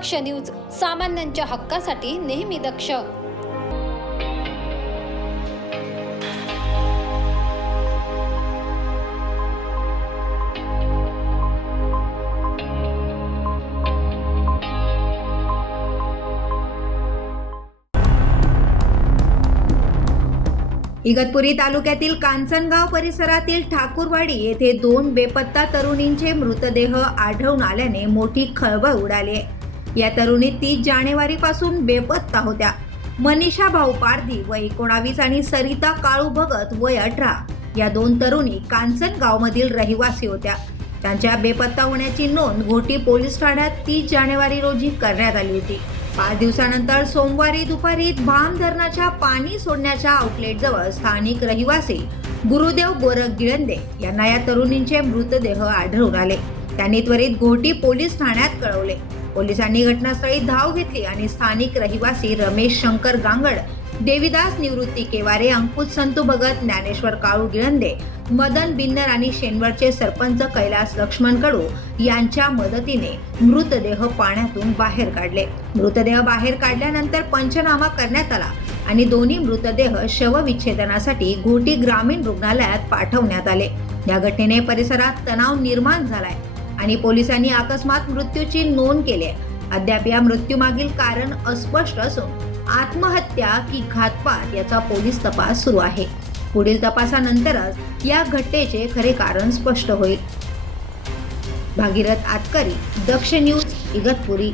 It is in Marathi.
दक्ष न्यूज सामान्यांच्या हक्कासाठी नेहमी दक्ष. इगतपुरी तालुक्यातील कांचनगाव परिसरातील ठाकूरवाडी येथे दोन बेपत्ता तरुणींचे मृतदेह आढळून आल्याने मोठी खळबळ उडाली या तरुणी तीस जानेवारीपासून बेपत्ता होत्या. मनीषा भाऊ पारधी वय एकोणावीस आणि सरिता काळू भगत वय अठरा. या दोन तरुणी कांचनगावमधील रहिवासी होत्या. त्यांच्या बेपत्ता होण्याची नोंद घोटी पोलीस ठाण्यात तीस जानेवारी रोजी करण्यात आली होती. पाच दिवसानंतर सोमवारी दुपारी भाम धरणाच्या पाणी सोडण्याच्या आउटलेटजवळ स्थानिक रहिवासी गुरुदेव गोरख गिळंदे यांना या तरुणींचे मृतदेह आढळून आले. त्यांनी त्वरित घोटी पोलीस ठाण्यात कळवले. पोलिसांनी घटनास्थळी धाव घेतली आणि स्थानिक रहिवासी रमेश शंकर गांगड देविदास निवृत्ती केवारे अंकुश संतू भगत ज्ञानेश्वर काळू गिळंदे मदन बिन्नर आणि शेनवरचे सरपंच कैलास लक्ष्मण कडू यांच्या मदतीने मृतदेह पाण्यातून बाहेर काढले. मृतदेह बाहेर काढल्यानंतर पंचनामा करण्यात आला आणि दोन्ही मृतदेह शवविच्छेदनासाठी घोटी ग्रामीण रुग्णालयात पाठवण्यात आले. या घटनेने परिसरात तणाव निर्माण झालाय. आणि पोलिसांनी अकस्मात मृत्यूची नोंद केली आहे. अद्याप या मृत्यूमागील कारण अस्पष्ट असून आत्महत्या की घातपात याचा पोलीस तपास सुरू आहे. पुढील तपासानंतरच या घटनेचे खरे कारण स्पष्ट होईल. भागीरथ आतकरी दक्ष न्यूज इगतपुरी.